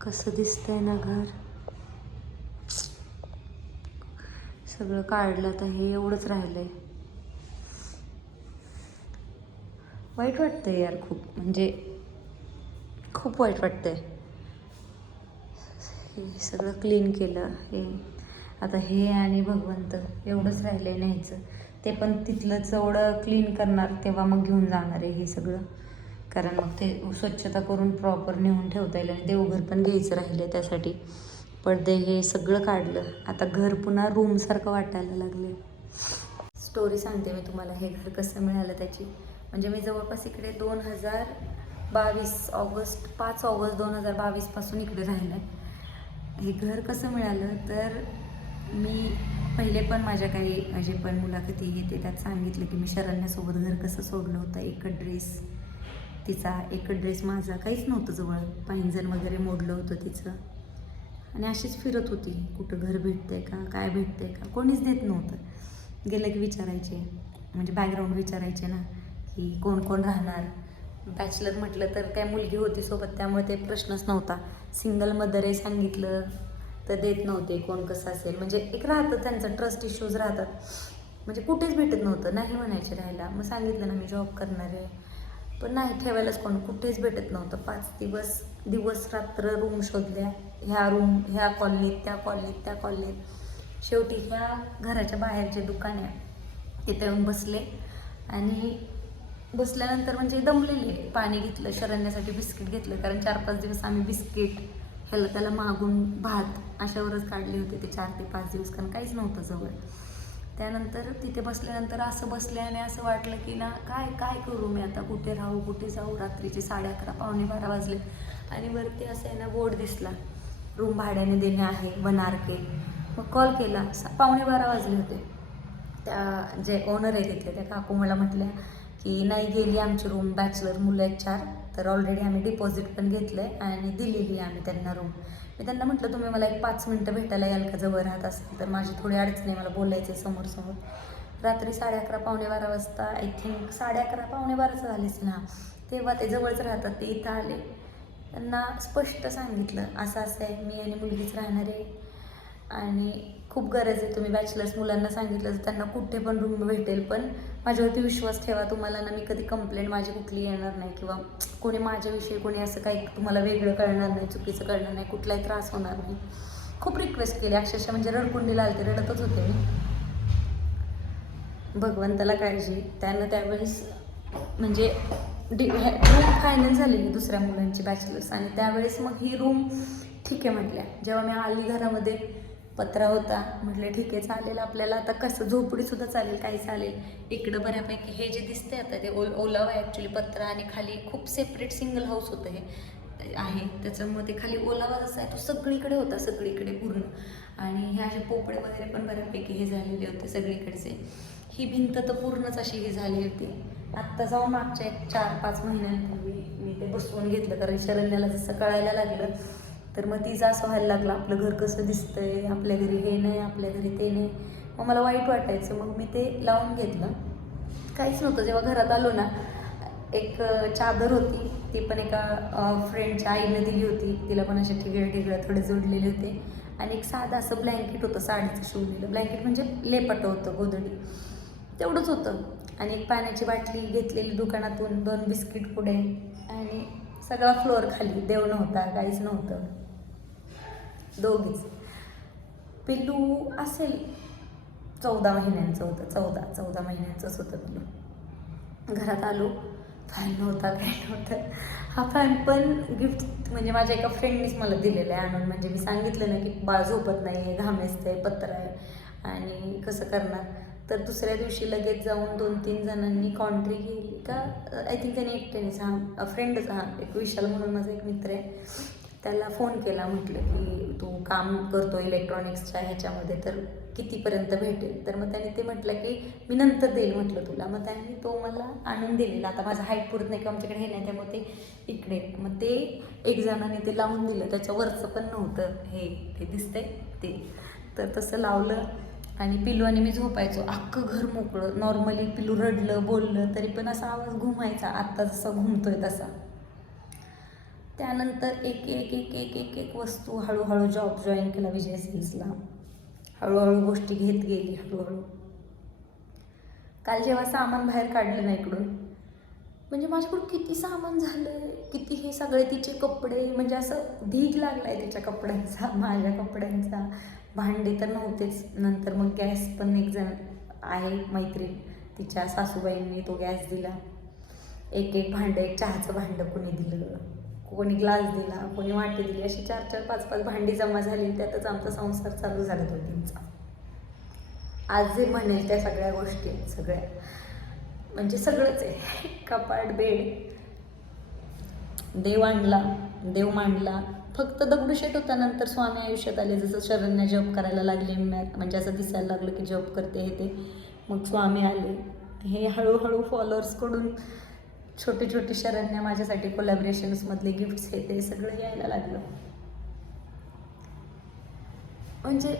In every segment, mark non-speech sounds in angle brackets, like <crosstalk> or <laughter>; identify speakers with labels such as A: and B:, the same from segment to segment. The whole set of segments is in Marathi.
A: कसं दिसतंय ना घर? सगळं काढलं तर हे एवढंच राहिलंय. वाईट वाटतंय यार खूप. म्हणजे खूप वाईट वाटतंय. हे सगळं क्लीन केलं. हे आता हे आणि भगवंत एवढंच राहिलंय न्यायचं. ते पण तिथलं जेवढं क्लीन करणार तेव्हा मग घेऊन जाणार आहे हे सगळं. कारण मग ते स्वच्छता करून प्रॉपर नेऊन ठेवता येईल आणि देवघर पण घ्यायचं राहिलं त्यासाठी. पडदे हे सगळं काढलं. आता घर पुन्हा रूमसारखं वाटायला लागले स्टोरी सांगते मी तुम्हाला. हे घर कसं मिळालं त्याची. म्हणजे मी जवळपास इकडे दोन हजार बावीस ऑगस्ट पाच ऑगस्ट दोन हजार बावीसपासून इकडे राहिलं आहे हे घर कसं मिळालं तर मी पहिले पण माझ्या काही जे पण मुलाखती येते त्यात सांगितलं की मी शरण्यासोबत घर कसं सोडलं होतं एक ड्रेस तिचा एक ड्रेस माझा काहीच नव्हतं जवळ. पायंजण वगैरे मोडलं होतं तिचं. आणि अशीच फिरत होती. कुठं घर भेटते का? काय भेटते का? कोणीच देत नव्हतं. गेलं की विचारायचे. म्हणजे बॅकग्राऊंड विचारायचे ना की कोण कोण राहणार? बॅचलर म्हटलं तर काय मुलगी होती सोबत त्यामुळे ते प्रश्नच नव्हता. सिंगल मदर आहे सांगितलं तर देत नव्हते कोण कसं असेल. म्हणजे एक राहतं त्यांचं ट्रस्ट इश्यूज राहतात. म्हणजे कुठेच भेटत नव्हतं. नाही म्हणायचे राहायला. मग सांगितलं ना मी जॉब करणार आहे. पण नाही ठेवायलाच कोण? कुठेच भेटत नव्हतं. पाच दिवस दिवस रात्र रूम शोधल्या. ह्या रूम ह्या कॉलनीत त्या कॉलनीत त्या कॉलनीत शेवटी ह्या घराच्या बाहेरचे दुकान आहे तिथे येऊन बसले. आणि बसल्यानंतर म्हणजे दमलेले. पाणी घेतलं शरण्यासाठी बिस्किट घेतलं. कारण चार पाच दिवस आम्ही बिस्किट ह्याला त्याला मागून भात अशावरच काढले होते ते चार ते पाच दिवस. कारण काहीच नव्हतं जवळ. त्यानंतर तिथे बसल्यानंतर असं बसल्याने असं वाटलं की ना काय काय करू मी आता? कुठे राहू कुठे जाऊ? रात्रीचे साडे अकरा पावणे बारा वाजले. आणि वरती असं आहे ना बोर्ड दिसला. रूम भाड्याने देणे आहे बनारके. के मग कॉल. केला पावणे बारा वाजले होते. त्या जे ओनर आहे तिथले त्या काकू मला म्हटल्या की नाही गेली आमची रूम बॅचलर मुलं आहेत चार. तर ऑलरेडी आम्ही डिपॉझिट पण घेतलं आहे आणि दिलेली आहे आम्ही त्यांना रूम मी त्यांना म्हटलं तुम्ही मला एक पाच मिनटं भेटायला याल का जवळ राहत असेल तर माझी थोडी अडचणी मला बोलायचं समोर समोर रात्री साडे अकरा पावणे बारा वाजता आय थिंक साडे अकरा पावणे बाराचं झालेच ना तेव्हा ते जवळच राहतात ते इथं आले. त्यांना स्पष्ट सांगितलं असं असं आहे मी आणि मुलगीच राहणार आहे आणि खूप गरज आहे तुम्ही बॅचलर्स मुलांना सांगितलं तर त्यांना कुठे पण रूम भेटेल पण माझ्यावरती विश्वास ठेवा तुम्हाला ना मी कधी कंप्लेंट माझी कुठली येणार नाही किंवा कोणी माझ्याविषयी कोणी असं काही तुम्हाला वेगळं कळणार नाही चुकीचं कळणार नाही कुठलाही त्रास होणार नाही. खूप रिक्वेस्ट केली अक्षरशः म्हणजे रडकुंडीला आलते रडतच होते मी. भगवंताला काळजी. त्यानं त्यावेळेस म्हणजे डि रूम फायनल झालेली दुसऱ्या मुलांची बॅचलर्स आणि त्यावेळेस मग ही रूम ठीक आहे म्हटल्या. जेव्हा मी आली घरामध्ये पत्रा होता. म्हटलं ठीक आहे चालेल आपल्याला. आता कसं झोपडीसुद्धा चालेल काही चालेल. इकडं बऱ्यापैकी हे जे दिसते आता ते ओल ओलाव आहे ॲक्च्युली पत्रा आणि खाली खूप सेपरेट सिंगल हाऊस होतं हे. आहे. त्याच्यामुळे ते खाली ओलावा जसा आहे तो सगळीकडे होता सगळीकडे पूर्ण. आणि हे असे पोपडे वगैरे पण बऱ्यापैकी हे झालेले होते सगळीकडचे. ही भिंत तर पूर्णच अशी ही झाली होती. आत्ता जाऊन मागच्या एक चार पाच महिन्यांपूर्वी मी ते बसवून घेतलं कारण शरण्याला जसं कळायला लागलं तर मग तिचा असं व्हायला लागलं आपलं घर कसं दिसतंय आपल्या घरी हे नाही आपल्या घरी ते नाही. मग मला वाईट वाटायचं मग मी ते लावून घेतलं. काहीच नव्हतं जेव्हा घरात आलो ना एक चादर होती ती पण एका फ्रेंडच्या आईने दिली होती. तिला पण असे ठिगळे ठिगळं थोडे जोडलेले होते. आणि एक साधं असं ब्लँकेट होतं साडीचं शिवलेलं. ब्लँकेट म्हणजे लेपट होतं गोदडी तेवढंच होतं. आणि एक पाण्याची बाटली घेतलेली दुकानातून दोन बिस्किट पुढे. आणि सगळा फ्लोअर खाली. देव नव्हता काहीच नव्हतं. दोघीच. पिल्लू असेल. चौदा महिन्यांचं होतं चौदा चौदा महिन्यांचंच होतं पिल्लू. घरात आलो. फॅन नव्हता काय नव्हतं. हा फॅन पण गिफ्ट म्हणजे माझ्या एका फ्रेंडनीच मला दिलेला आहे आणून. म्हणजे मी सांगितलं ना की बाळ झोपत नाही आहे घामेचतं आहे पत्र आहे. आणि कसं करणार? तर दुसऱ्या दिवशी लगेच जाऊन दोन तीन जणांनी कॉन्ट्री केली. का आय थिंक त्याने एकट्यानेच हा फ्रेंडच हा एक विशाल म्हणून माझा एक मित्र आहे. त्याला फोन केला म्हटलं की तू काम करतो इलेक्ट्रॉनिक्सच्या ह्याच्यामध्ये तर कितीपर्यंत भेटेल? तर मग त्याने ते म्हटलं की मी नंतर देईल म्हटलं तुला. मग त्यांनी तो मला आणून दिलेला. आता माझा हाईट पुरत नाही का आमच्याकडे हे नाही त्यामुळे ते इकडे मग ते एक जणाने ते लावून दिलं. त्याच्यावरचं पण नव्हतं हे ते दिसतंय ते. तर तसं लावलं आणि पिलू आणि मी झोपायचो. अख्खं घर मोकळं. नॉर्मली पिलू रडलं बोललं तरी पण असा आवाज घुमायचा. आत्ता जसा घुमतोय तसा. त्यानंतर एक एक एक एक एक एक वस्तू हळूहळू जॉब जॉईन केला विजय सेल्सला हळूहळू गोष्टी घेत गेली हळूहळू. काल जेव्हा सामान बाहेर काढलं ना इकडून म्हणजे माझ्याकडून किती सामान झालं किती हे सगळे तिचे कपडे म्हणजे असं ढीग आहे तिच्या कपड्यांचा <laughs> माझ्या कपड्यांचा. भांडे तर नव्हतेच नंतर मग गॅस पण एक जण आहे मैत्रीण तिच्या सासूबाईंनी तो गॅस दिला. एक एक भांडं एक चहाचं भांडं कोणी दिलं. कोणी ग्लास दिला कोणी वाटी दिली अशी चार चार पाच पाच भांडी जमा झाली त्यातच आमचा संसार चालू झाला दोघींचा. आज जे म्हणेल त्या सगळ्या गोष्टी आहेत सगळ्या. म्हणजे सगळंच आहे. कपाट बेड. देव आणला देव मांडला. फक्त दगडूशेठ होता नंतर स्वामी आयुष्यात आले जसं शरण्या जॉब करायला लागले म्हणजे असं दिसायला लागलं की जॉब करते हे ते. मग स्वामी आले. हे हळूहळू फॉलोअर्सकडून छोटी छोटी शरण्या माझ्यासाठी कोलॅबरेशन्समधले गिफ्ट्स हे ते सगळं यायला लागलं. म्हणजे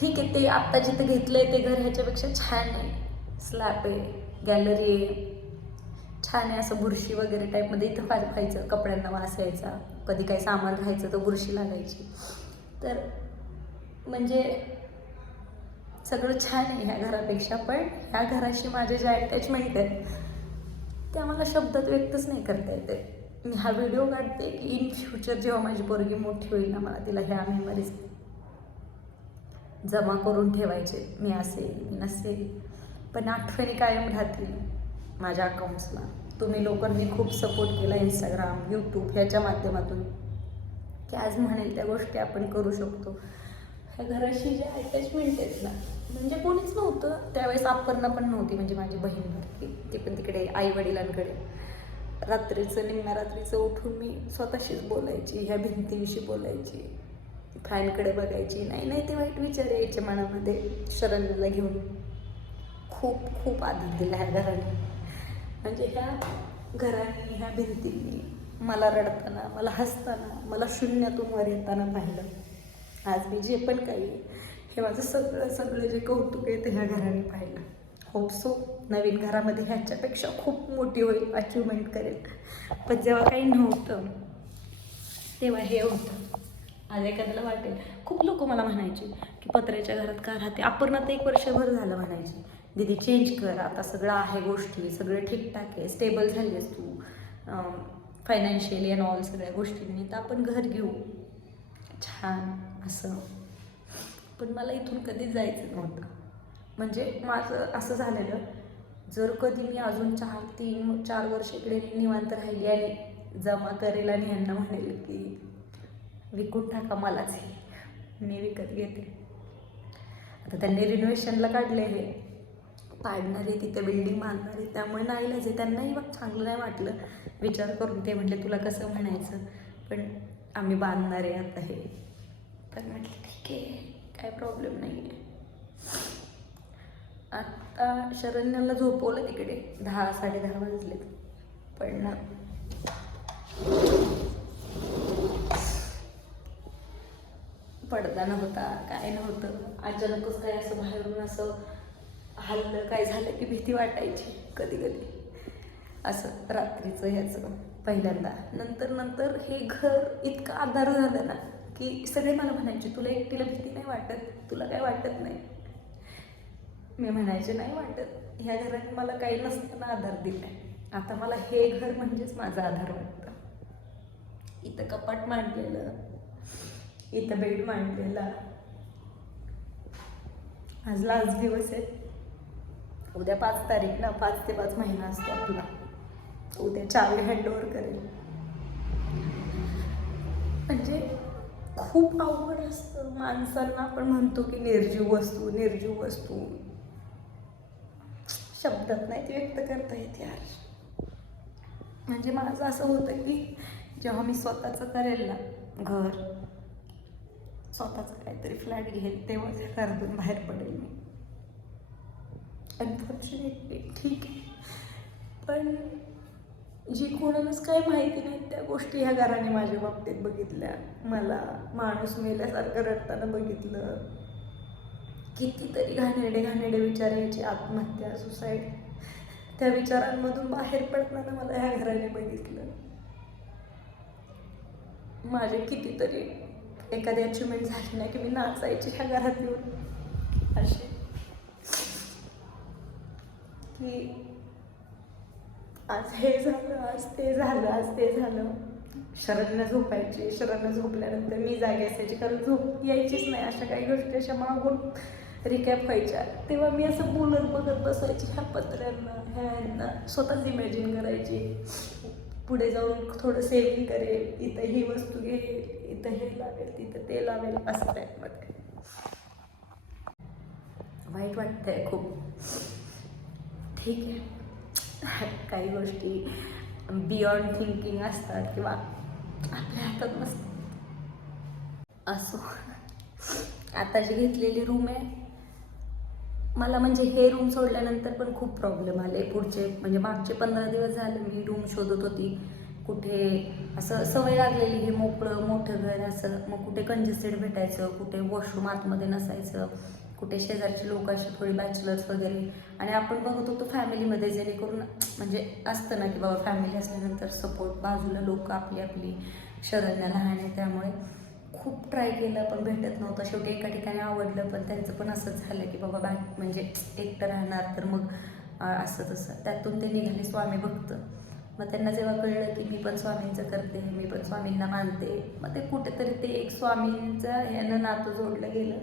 A: ठीक आहे ते आत्ता जिथं घेतलं आहे ते घर ह्याच्यापेक्षा छान आहे. स्लॅप आहे गॅलरी आहे. छान आहे असं बुरशी वगैरे टाईपमध्ये इथं फार व्हायचं कपड्यांना वास यायचा. कधी काही सामान राहायचं तर बुरशी लागायची. तर म्हणजे सगळं छान आहे ह्या घरापेक्षा पण ह्या घराशी माझे जे अटॅचमेंट आहेत ते आम्हाला शब्दात व्यक्तच नाही करता येते. मी हा व्हिडिओ काढते की इन फ्युचर जेव्हा माझी पोरगी मोठी होईल ना मला तिला ह्या मेमरीज जमा करून ठेवायचे. मी असेल मी नसेल पण आठवणी कायम राहतील माझ्या अकाउंट्सला तुम्ही लोकांनी खूप सपोर्ट केला इंस्टाग्राम यूट्यूब ह्याच्या माध्यमातून. की आज म्हणेल त्या गोष्टी आपण करू शकतो. घराशी जे अटॅचमेंट आहेत ना म्हणजे कोणीच नव्हतं. त्यावेळेस आपर्णा पण नव्हती म्हणजे माझी बहीण भरती ती पण तिकडे आई वडिलांकडे रात्रीचं निम्म्या रात्रीचं उठून मी स्वतःशीच बोलायची ह्या भिंतीविषयी बोलायची. फॅनकडे बघायची. नाही नाही ते वाईट विचार यायचे मनामध्ये. शरणला घेऊन खूप खूप आधी दिला ह्या घराने. म्हणजे ह्या घराने ह्या भिंतींनी मला रडताना मला हसताना मला शून्यातून वर येताना पाहिलं. आज मी जे पण काही हे माझं सगळं सगळं जे कौतुक आहे ते ह्या घराने पाहिलं. होप सो नवीन घरामध्ये ह्याच्यापेक्षा खूप मोठी होईल अचिव्हमेंट करेल. पण जेव्हा काही नव्हतं तेव्हा हे होतं. आज एखाद्याला वाटेल. खूप लोक मला म्हणायचे की पत्र्याच्या घरात का राहते? आपण आता एक वर्षभर झालं म्हणायचे. दीदी चेंज कर. आता सगळं आहे गोष्टी. सगळं ठीकठाक आहे. स्टेबल झाली आहेस तू फायनान्शियली अँड ऑल सगळ्या गोष्टींनी. तर आपण घर घेऊ. छान असं. पण मला इथून कधीच जायचं नव्हतं. म्हणजे माझं असं झालेलं जर कधी मी अजून चार तीन चार वर्ष इकडे निवांत राहिली आणि जमा करेल आणि यांना म्हणेल की विकून टाका मलाच हे. मी विकत घेते. आता त्यांनी रिनोव्हेशनला काढले हे. पाडणारे तिथे बिल्डिंग बांधणारे त्यामुळे नाही आहे. त्यांनाही चांगलं नाही वाटलं. विचार करून ते म्हटले तुला कसं म्हणायचं? पण आम्ही बांधणार आहे आता हे. तर म्हटलं ठीक आहे काय प्रॉब्लेम नाही आहे आत्ता शरण्याला झोपवलं तिकडे. दहा साडेदहा वाजलेत. पण ना. पडदा नव्हता काय नव्हतं. अचानकच काय असं बाहेरून असं हल्लं काय झालं की भीती वाटायची कधी कधी असं रात्रीचं ह्याचं. पहिल्यांदा. नंतर नंतर हे घर इतकं आधार झालं ना की सगळे मला म्हणायचे तुला एकटीला भीती नाही वाटत? तुला काय वाटत नाही? मी म्हणायचे नाही वाटत. ह्या घराने मला काही नसताना आधार दिला आता मला हे घर म्हणजेच माझा आधार वाटतं. इथं कपाट मांडलेलं इथं बेड मांडलेला. आज लास्ट दिवस आहे. उद्या पाच तारीख ना पाच ते पाच महिना असतो आपला. उद्या चावी हँडओव्हर करेल. म्हणजे खूप अवघड असतं. माणसांना आपण म्हणतो की निर्जीव वस्तू निर्जीव वस्तू. शब्दात नाही ते व्यक्त करता येते यार. म्हणजे माझं असं होतं की जेव्हा मी स्वतःचं करेल ना घर स्वतःचं काहीतरी फ्लॅट घेईल तेव्हा त्या घरातून बाहेर पडेल मी. अनफॉर्च्युनेटली ठीक आहे. पण जी कोणालाच काही माहिती नाही त्या गोष्टी ह्या घराने माझ्या बाबतीत बघितल्या. मला माणूस मेल्यासारखं रडताना बघितलं. कितीतरी घाणेरडे घाणेरडे विचार यायचे आत्महत्या सुसाईड. त्या विचारांमधून बाहेर पडताना मला ह्या घराने बघितलं. माझे कितीतरी एखादी अचिव्हमेंट झाली नाही की मी नाचायची ह्या घरात येऊन. असे की आज हे झालं आज ते झालं आज ते झालं. शरदनं झोपायची शरदनं झोपल्यानंतर मी जागी असायची कारण झोप यायचीच नाही अशा काही गोष्टी अशा मागून रिकॅप व्हायच्या. तेव्हा मी असं बोलत बघत बसायची ह्या पत्र्यांना ह्या ह्यांना स्वतःच इमॅजिन करायची. पुढे जाऊन थोडं सेविंग करेल इथं ही वस्तू घेईल इथं हे लावेल तिथं ते लावेल असं टाईपमध्ये वाईट वाटतंय खूप. ठीक आहे. काही गोष्टी बियॉन्ड थिंकिंग असतात किंवा आपल्या हातात नसतात असो. आता जी घेतलेली रूम आहे मला म्हणजे हे रूम सोडल्यानंतर पण खूप प्रॉब्लेम आले. पुढचे म्हणजे मागचे पंधरा दिवस झाले मी रूम शोधत होती. कुठे असं सवय लागलेली हे मोकळं मोठं घर असं. मग कुठे कंजेस्टेड भेटायचं कुठे वॉशरूम आतमध्ये नसायचं. कुठे शेजारची लोक अशी थोडी बॅचलर्स वगैरे. आणि आपण बघत होतो फॅमिलीमध्ये जेणेकरून म्हणजे असतं ना की बाबा फॅमिली असल्यानंतर सपोर्ट बाजूला लोक आपली आपली शरण्या लहान आहे त्यामुळे खूप ट्राय केलं पण भेटत नव्हतं. शेवटी एका ठिकाणी आवडलं पण त्यांचं पण असंच झालं की बाबा बॅक म्हणजे एकटं राहणार तर मग असं तसं. त्यातून ते निघाले स्वामी भक्त. मग त्यांना जेव्हा कळलं की मी पण स्वामींचं करते मी पण स्वामींना मानते मग ते कुठेतरी ते एक स्वामींचं यानं नातं जोडलं गेलं.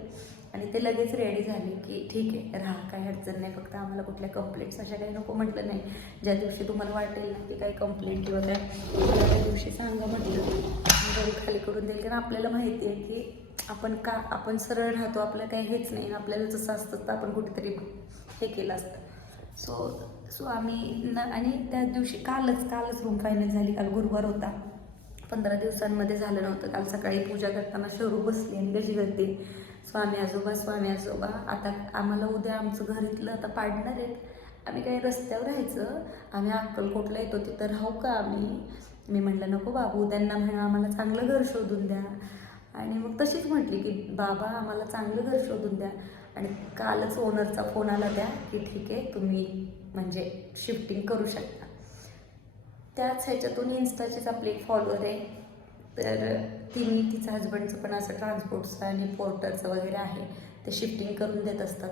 A: आणि ते लगेच रेडी झाले की ठीक आहे राहा काही अडचण नाही फक्त आम्हाला कुठल्या कंप्लेंट्स अशा काही नको म्हटलं नाही. ज्या दिवशी तुम्हाला वाटेल ना की काही कंप्लेंट किंवा काय त्या दिवशी सांगा म्हटलं. घरी खाली करून देईल कारण आपल्याला माहिती आहे की आपण का आपण सरळ राहतो आपलं काही हेच नाही. आपल्याला जसं असतं तर आपण कुठेतरी हे केलं असतं. सो सो आम्ही न आणि त्या दिवशी कालच कालच रूम फायनल झाली. काल गुरुवार होता. पंधरा दिवसांमध्ये झालं नव्हतं. काल सकाळी पूजा करताना शरू बसली आणि कशी करते स्वामी आजोबा स्वामी आजोबा. आता आम्हाला उद्या आमचं घर इथलं आता पाडणार आहेत. आम्ही काही रस्त्यावर राहायचं. आम्ही अक्कलकोटला येतो तिथं राहू का आम्ही? मी म्हटलं नको बाबू त्यांना म्हणा आम्हाला चांगलं घर शोधून द्या. आणि मग तशीच म्हटली की बाबा आम्हाला चांगलं घर शोधून द्या. आणि कालच ओनरचा फोन आला द्या की ठीक आहे तुम्ही म्हणजे शिफ्टिंग करू शकता. त्याच ह्याच्यातून इन्स्टाचेच आपली एक फॉलोअर आहे. तर तिने तिचं हजबंडचं पण असं ट्रान्सपोर्टचं आणि पोर्टरचं वगैरे आहे ते शिफ्टिंग करून देत असतात.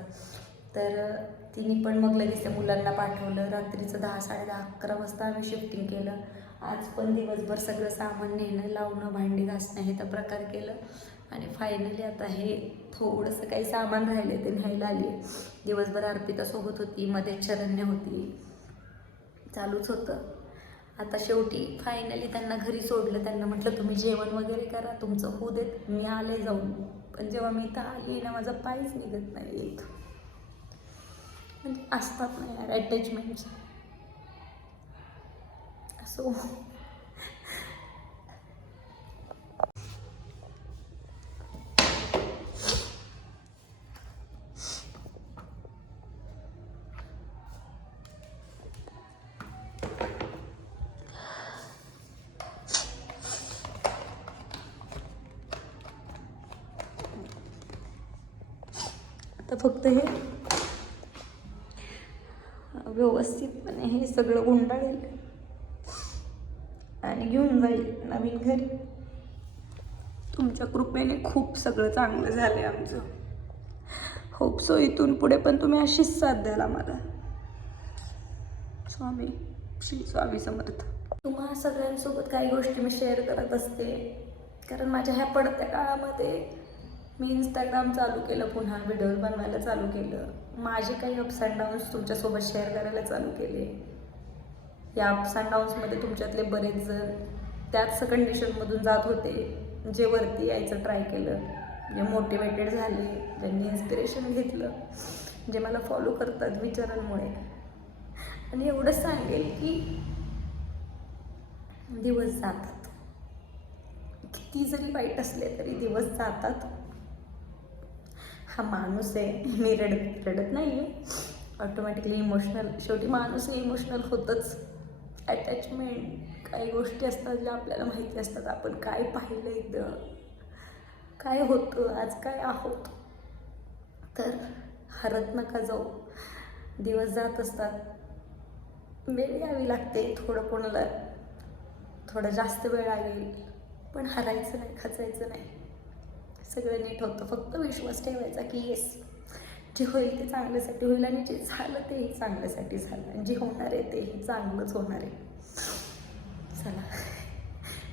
A: तर तिने पण मग लगेच त्या मुलांना पाठवलं. रात्रीचं दहा साडे दहा अकरा वाजता आम्ही शिफ्टिंग केलं. आज पण दिवसभर सगळं सामान नेणं लावणं भांडी घासणं हे तर प्रकार केलं. आणि फायनली आता हे थोडंसं काही सामान राहिले ते न्यायला आली दिवसभर अर्पिता सोबत होती मध्ये शरण्य होती. चालूच होतं. आता शेवटी फायनली त्यांना घरी सोडलं. त्यांना म्हटलं तुम्ही जेवण वगैरे करा तुमचं होऊ देत. मी आले जाऊन. पण जेव्हा मी इथं आली ना माझा पायच निघत नाही येत. म्हणजे असतात ना यार अटॅचमेंट्स असो. आता फक्त हे व्यवस्थितपणे हे सगळं गुंडाळेल आणि घेऊन जाईल नवीन घरी. तुमच्या कृपेने खूप सगळं चांगलं झालं आहे आमचं. होप सो इथून पुढे पण तुम्ही अशीच साथ द्याल आम्हाला स्वामी श्री स्वामी समर्थ. तुम्हा सगळ्यांसोबत काही गोष्टी मी शेअर करत असते. कारण माझ्या ह्या पडत्या काळामध्ये मी इंस्टाग्राम चालू केलं पुन्हा व्हिडिओ बनवायला चालू केलं. माझे काही अप्स अँड डाऊन्स तुमच्यासोबत शेअर करायला चालू केले. या अप्स अँड डाऊन्समध्ये तुमच्यातले बरेच जण त्याच कंडिशनमधून जात होते जे वरती यायचं ट्राय केलं. जे मोटिवेटेड झाले ज्यांनी इन्स्पिरेशन घेतलं जे मला फॉलो करतात विचारांमुळे. आणि एवढंच सांगेल की दिवस जातात. किती जरी वाईट असले तरी दिवस जातात. हा माणूस आहे. मी रडत रडत नाही आहे ऑटोमॅटिकली इमोशनल शेवटी माणूस हे इमोशनल होतंच. अटॅचमेंट काही गोष्टी असतात ज्या आपल्याला माहिती असतात. आपण काय पाहिलं इथं? काय होतं? आज काय आहोत? तर हरत नका जाऊ दिवस जात असतात वेळ यावी लागते थोडं कोणाला. थोडं जास्त वेळ लागेल. पण हरायचं नाही खचायचं नाही. सगळं नीट होतं. फक्त विश्वास ठेवायचा की येस जे होईल ते चांगल्यासाठी होईल आणि जे झालं तेही चांगल्यासाठी झालं. आणि जे होणार आहे तेही चांगलंच होणार आहे. चला.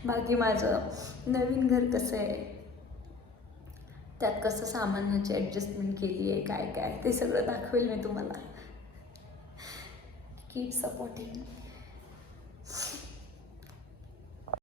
A: बाकी माझं नवीन घर कसं आहे? त्यात कसं सामानाची ॲडजस्टमेंट केली आहे? काय काय? ते सगळं दाखवेल मी तुम्हाला. Keep supporting